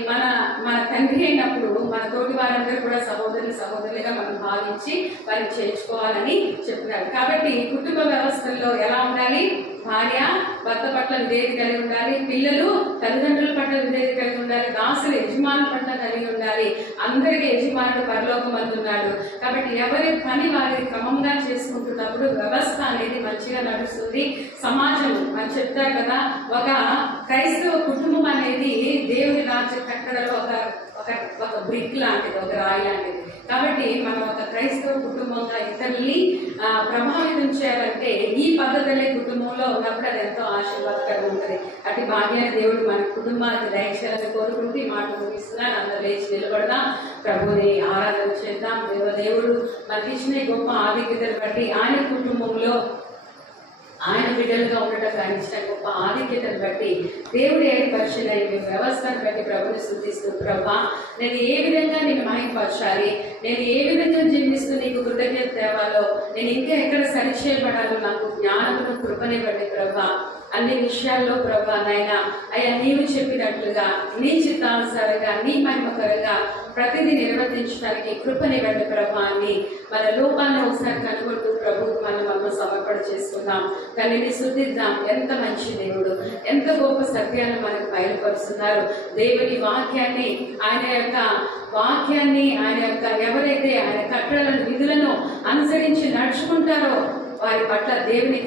మన తండ్రి అయినప్పుడు మన తోటి వారందరూ కూడా సహోదరులుగా మనం భావించి వారిని చేర్చుకోవాలని చెప్తున్నాడు. కాబట్టి కుటుంబ వ్యవస్థల్లో ఎలా ఉండాలి? భార్య భర్త పట్ల విధేయత కలిగి ఉండాలి, పిల్లలు తల్లిదండ్రుల పట్ల విధేయత కలిగి ఉండాలి, దాసులు యజమానుల పట్ల కలిగి ఉండాలి. అందరికీ యజమానుడు పరలోకం అందున్నాడు. కాబట్టి ఎవరి పని వారి క్రమంగా చేసుకుంటున్నప్పుడు వ్యవస్థ అనేది మంచిగా నడుస్తుంది. సమాజం అని చెప్తారు కదా, ఒక క్రైస్తవ కుటుంబం అనేది దేవుని రాజ్య కట్టడలో ఒక బ్రిక్ లాంటిది, ఒక రాయి లాంటిది. కాబట్టి మనం ఒక క్రైస్తవ కుటుంబంగా ఇతరుల్ని ప్రభావితం చేయాలంటే ఈ పద్ధతులే కుటుంబంలో ఉన్నప్పుడు అది ఎంతో ఆశీర్వాదకరంగా ఉంటుంది. అటు భాగ్యాన్ని దేవుడు మన కుటుంబానికి దయచేయాలని కోరుకుంటూ ఈ మాట ముగిస్తున్నాను. అందరూ లేచి నిలబడదాం, ప్రభుని ఆరాధన చేద్దాం. దేవుడు మనకి ఇచ్చిన గొప్ప ఆధిక్యతను బట్టి ఆయన కుటుంబంలో ఆయన బిడ్డలుగా ఉండటం ఆయన ఇచ్చిన గొప్ప ఆధిక్యతను బట్టి దేవుడు ఏర్పరిచిన వ్యవస్థను బట్టి ప్రభుని స్తుతిస్తూ, ప్రభా నేను ఏ విధంగా నేను మహిమపరచాలి, నేను ఏ విధంగా జీవిస్తూ నీకు కృతజ్ఞత తేవాలో, నేను ఇంకా ఎక్కడ సరిచేయబడాలో నాకు జ్ఞానమును కృపనివ్వండి ప్రభా. అన్ని విషయాల్లో ప్రభా నాయనా అయ్యా నీవు చెప్పినట్లుగా నీ చిత్తానుసారంగా నీ మహిమకరంగా ప్రతిదీ నిర్వర్తించడానికి కృపనివ్వండి ప్రభా అని మన లోపాన్ని ఒకసారి కనుగొంటూ ప్రభుకు మనం సమర్పణ చేసుకుందాం. తల్లిని శుద్ధిద్దాం. ఎంత మంచి దేవుడు, ఎంత గొప్ప సత్యాన్ని మనకు బయలుపరుస్తున్నారు. దేవుని వాక్యాన్ని, ఆయన యొక్క ఎవరైతే ఆయన కట్టడలను విధులను అనుసరించి నడుచుకుంటారో వారి పట్ల దేవుని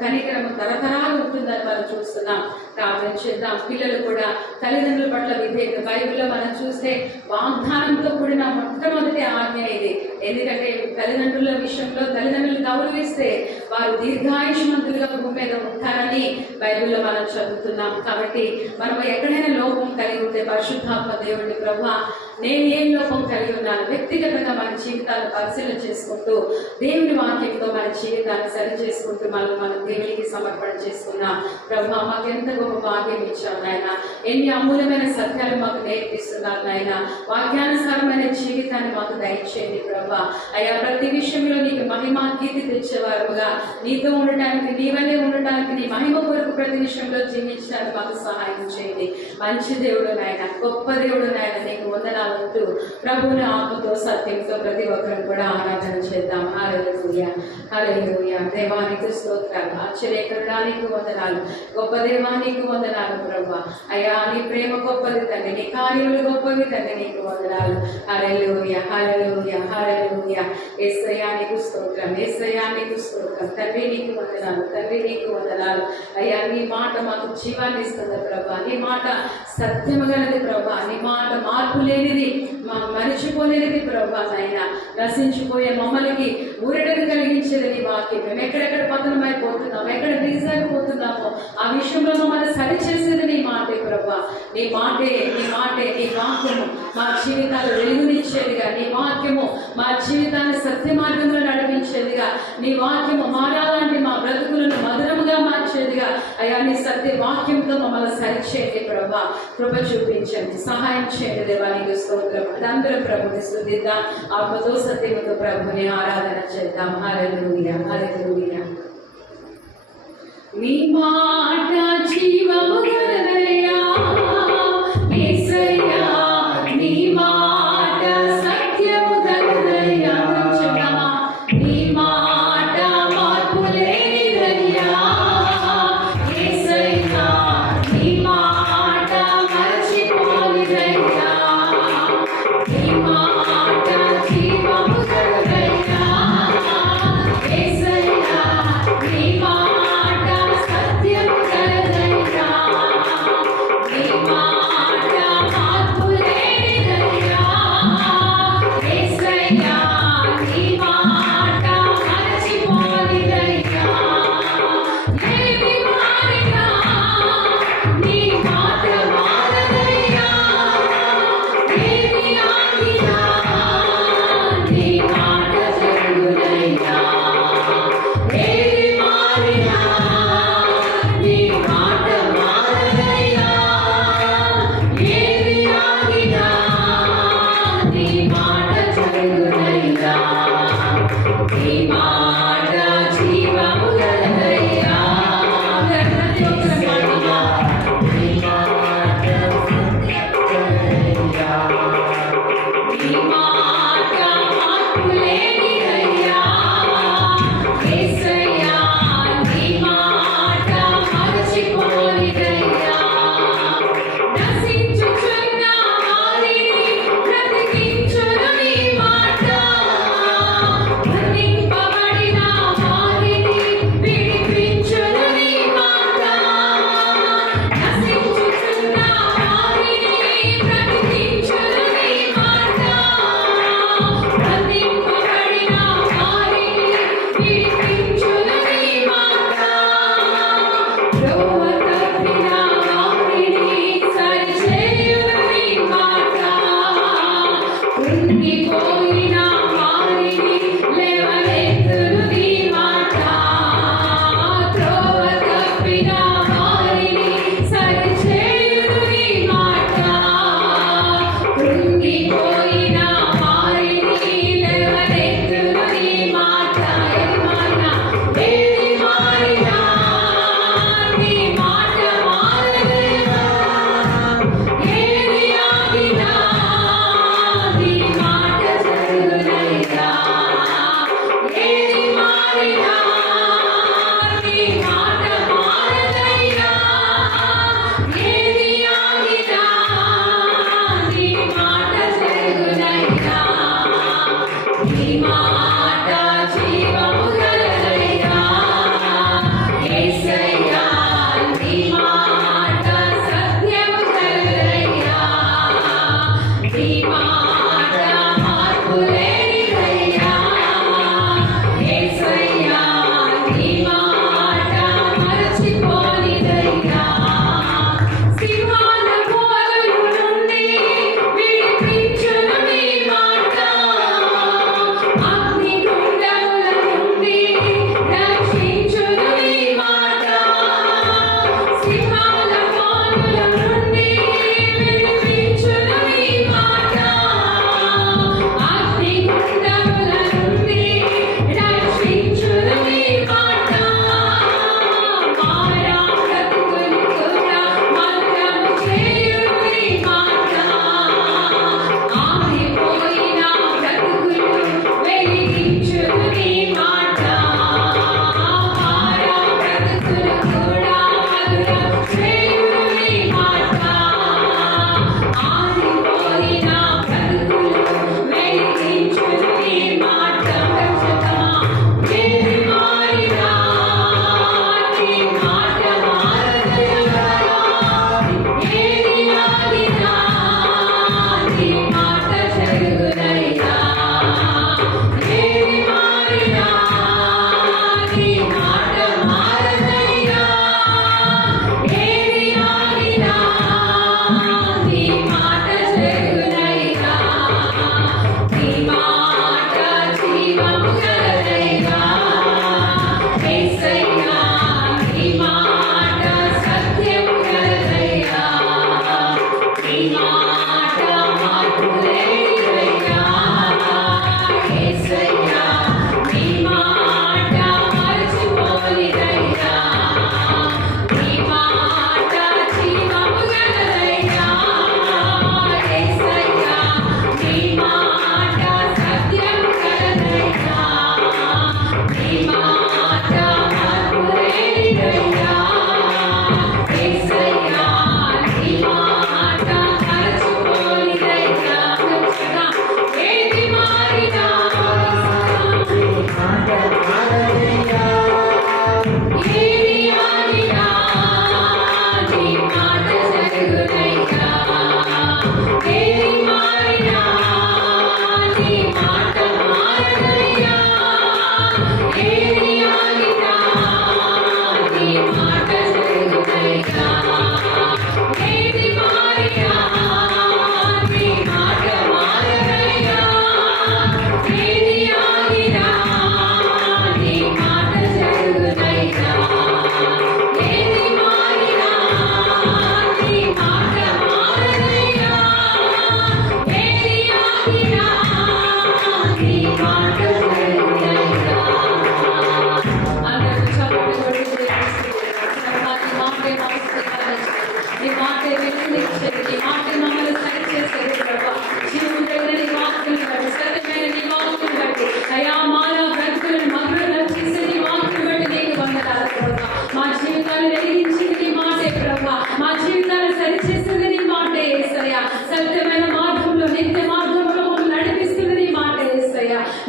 కనికరము తరతరాలు ఉంటుందని మనం చూస్తున్నాం. ప్రార్థన చేద్దాం. పిల్లలు కూడా తల్లిదండ్రుల పట్ల విధేయత. బైబిల్లో మనం చూస్తే వాగ్దానంతో కూడిన మొట్టమొదటి ఆజ్ఞ ఇది. ఎందుకంటే తల్లిదండ్రుల విషయంలో తల్లిదండ్రులు గౌరవిస్తే వారు దీర్ఘాయుష్మంతులుగా భూమి మీద ఉంటారని బైబిల్లో మనం చదువుతున్నాం. కాబట్టి మనం ఎక్కడైనా లోపం కలిగి ఉంటే పరిశుద్ధాత్మ దేవుడిని, ప్రభువా నేను ఏం లోపం కలిగి ఉన్నాను, వ్యక్తిగతంగా మన జీవితాలను పరిశీలన చేసుకుంటూ దేవుని వాక్యంతో మన జీవితాన్ని సరి చేసుకుంటూ మనం దేవునికి సమర్పణ చేసుకున్నాం. ప్రభువా మాకు ఎంత గొప్ప భాగ్యం ఇచ్చావు నాయన, ఎన్ని అమూల్యమైన సత్యాలు మాకు నేర్పిస్తున్నారు నాయన. వాక్యానుసారమైన జీవితాన్ని మాకు దయచేయండి ప్రభా. అయ్యా ప్రతి విషయంలో నీకు మహిమ కీర్తి తెచ్చేవారుగా నీతో ఉండటానికి, నీ వల్లే ఉండటానికి, నీ మహిమ కొరకు ప్రతి విషయంలో జీవించడానికి మాకు సహాయం చేయండి. మంచి దేవుడు నాయన, గొప్ప దేవుడు నాయన, నీకు వందనాలంటూ ప్రభువుని ఆత్మతో సత్యంతో ప్రతి ఒక్కరు కూడా ఆరాధన చేద్దాం. హల్లెలూయా, హల్లెలూయా. దేవానికి స్తోత్రాలు, ఆశ్చర్యకరుడానికి వందనాలు, గొప్ప దేవానికి వందనాలు ప్రభా. అయ్యా నీ ప్రేమ గొప్పది తండ్రి, నీ కార్యములు గొప్పవి తండ్రి, నీకు వందనాలు. హల్లెలూయా, హల్లెలూయా, హల్లెలూయా. యేసయ్యా నీకు స్తోత్రం, యేసయ్యా నీకు స్తోత్రం. తండ్రి నీకు వందనాలు, తండ్రి నీకు వందనాలు. అయ్యా నీ మాట మాకు జీవాన్ని ఇస్తుంది ప్రభా, నీ మాట సత్యము గలది ప్రభా, నీ మాట మార్పు లేని అలాంటిది మరిచిపోలేనిది ప్రభా నాయన. నశించిపోయే మమ్మల్ని ఊరటను కలిగించేది నీ వాక్యం. మేము ఎక్కడెక్కడ పతనమైపోతున్నాము, ఎక్కడ బీజాగిపోతున్నామో ఆ విషయంలో మమ్మల్ని సరిచేసేది నీ మాటే ప్రభా. నీ మాటే నీ వాక్యము మా జీవితాలు వెలుగునిచ్చేదిగా, నీ వాక్యము మా జీవితాన్ని సత్య మార్గంలో నడిపించేదిగా, నీ వాక్యము మారాలంటే మా బ్రతుకులను మధురముగా మార్చేదిగా అయ్యా నీ సత్య వాక్యంతో మమ్మల్ని సరిచేయండి ప్రభా. కృప చూపించండి, సహాయం చేయండి దేవా. నీకు స్తోత్రం. అందరం ప్రభుని స్తుతిద్దాం, ఆత్మతో సత్యముతో ప్రభుని ఆరాధన చేద్దాం. హల్లెలూయా హల్లెలూయా. నీ మాట జీవము గలదయ్యా యేసయ్యా, నీ మాట సత్యము గలదయ్యా. చెప్తామా? నీ మాట మార్పు లేనిదయ్యా యేసయ్యా, నీ మాట మరచిపోనిదయ్యా. నీ మాట జీవము గలదయ్యా యేసయ్యా, నీ మాట సత్యము గలదయ్యా. నీ మాట మార్పు లేనిదయ్యా యేసయ్యా, నీ మాట మరచిపోనిదయ్యా. ఏది మారినా నీ మాట మారదయ్యా, ఏది ఆగినా నీ మాట జరుగునయ్యా. ఏది మారినా నీ మాట మారదయ్యా, ఏది ఆగినా నీ మాట జరుగునయ్యా. నీ మాట జీవము గలదయ్యా. ప్రతి ఒక్కరి మాట నీ మాట నీ మాట మార్పు లేనిదయ్యా యేసయ్యా, నీ మాట మరచిపోనిదయ్యా. నశించుచున్న వారిని బ్రతికించును నీ మాట, వర్ణింపబడని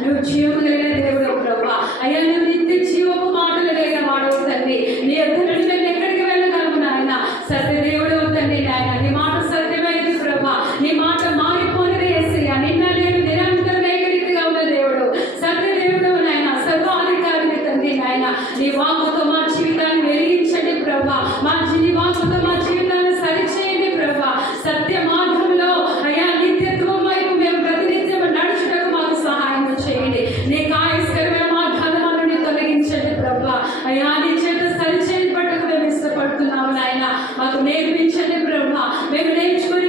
నువ్వు జీవము కలిగిన దేవుడు ప్రభా. అయ్యా నువ్వు నిత్య జీవపు మాటలు కలిగిన వాడవు తండ్రి. నీ ఎదురు మేము ఎక్కడికి వెళ్ళగలము నాయన. సత్య దేవుడు తండ్రి నాయన. నీ మాట సత్యమైనది ప్రభా. నీ మాట మారిపోయినది యేసయ్యా. నిన్న నేను నిరంతరం ఏకరీతిగా ఉన్న దేవుడు, సత్య దేవుడు నాయన, సర్వాధికారి తండ్రి నాయన. నీ వాక్కుతో మా జీవితాన్ని వెలిగించండి ప్రభా. నీ వాక్కుతో మా జీవితాన్ని సరిచేయండి ప్రభా. సత్య మార్గంలో అయ్యా నిత్యత్వం వైపు మేము ప్రతినిత్యం నడుచుటకు మాకు సహాయం చేయండి. నీ కాయస్కరమైన మార్గాలను నుండి తొలగించండి ప్రభా. అయ్యా నీ చేత సరిచేయని పట్టుకు మేము ఇష్టపడుతున్నాము నాయన. మాకు నేర్పించండి ప్రభా. మేము నేర్చుకుని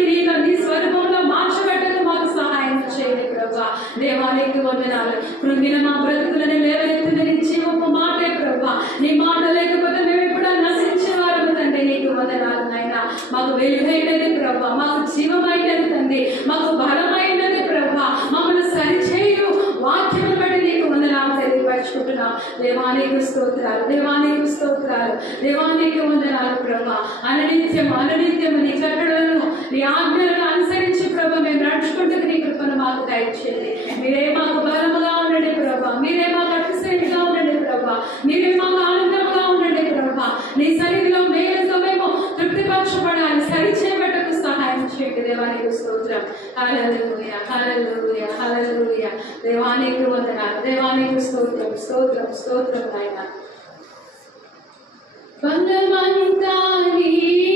నీ స్వరూపంలో మార్చబట్టకు మాకు సహాయం చేయండి ప్రభా. దేవానికి వందనాలు. కృంగిన మా బ్రతుకులను లేవనెత్తిన నీ జీవపు మాటే ప్రభా. నీ మాట లేకపోతే మేము ఎప్పుడో నశించేవారు తండ్రి. నీకు వందనాలు నాయన. మాకు వెలుగైనది ప్రభా. మాకు జీవమైనది తండ్రి. మాకు బలమైనది ప్రభా. మమ్మల్ని సరిచేయు వాక్యం బట్టి నీకు వందనాలు తెలియపరుచుకుంటున్నాం. దేవానికి స్తోత్రాలు, దేవానికి స్తోత్రాలు, దేవానికి వందనాలు ప్రభా. అననిత్యము నీ కట్టడలను నీ ఆజ్ఞలను అనుసరించి ప్రభా మేము నడుచుకుంటూ నీ కృపను మాకు దయచేయండి. మీరే మాకు బలముగా ఉండండి ప్రభా. మీరే మాకు అతిశయంగా ఉండండి ప్రభా. మీరే మాకు ఆనందంగా ఉండండి ప్రభా. నీ సన్నిధిలో మేలుతో మేము తృప్తిపరచబడాలి. సరిచేయబట్టకు సహాయం చేయండి. దేవానికి స్తోత్రం. హల్లెలూయా, హల్లెలూయా, హల్లెలూయా. దేవానికి వందనాలు, దేవానికి స్తోత్రం, స్తోత్రం, స్తోత్రం నాయన. బంధమంతా నీ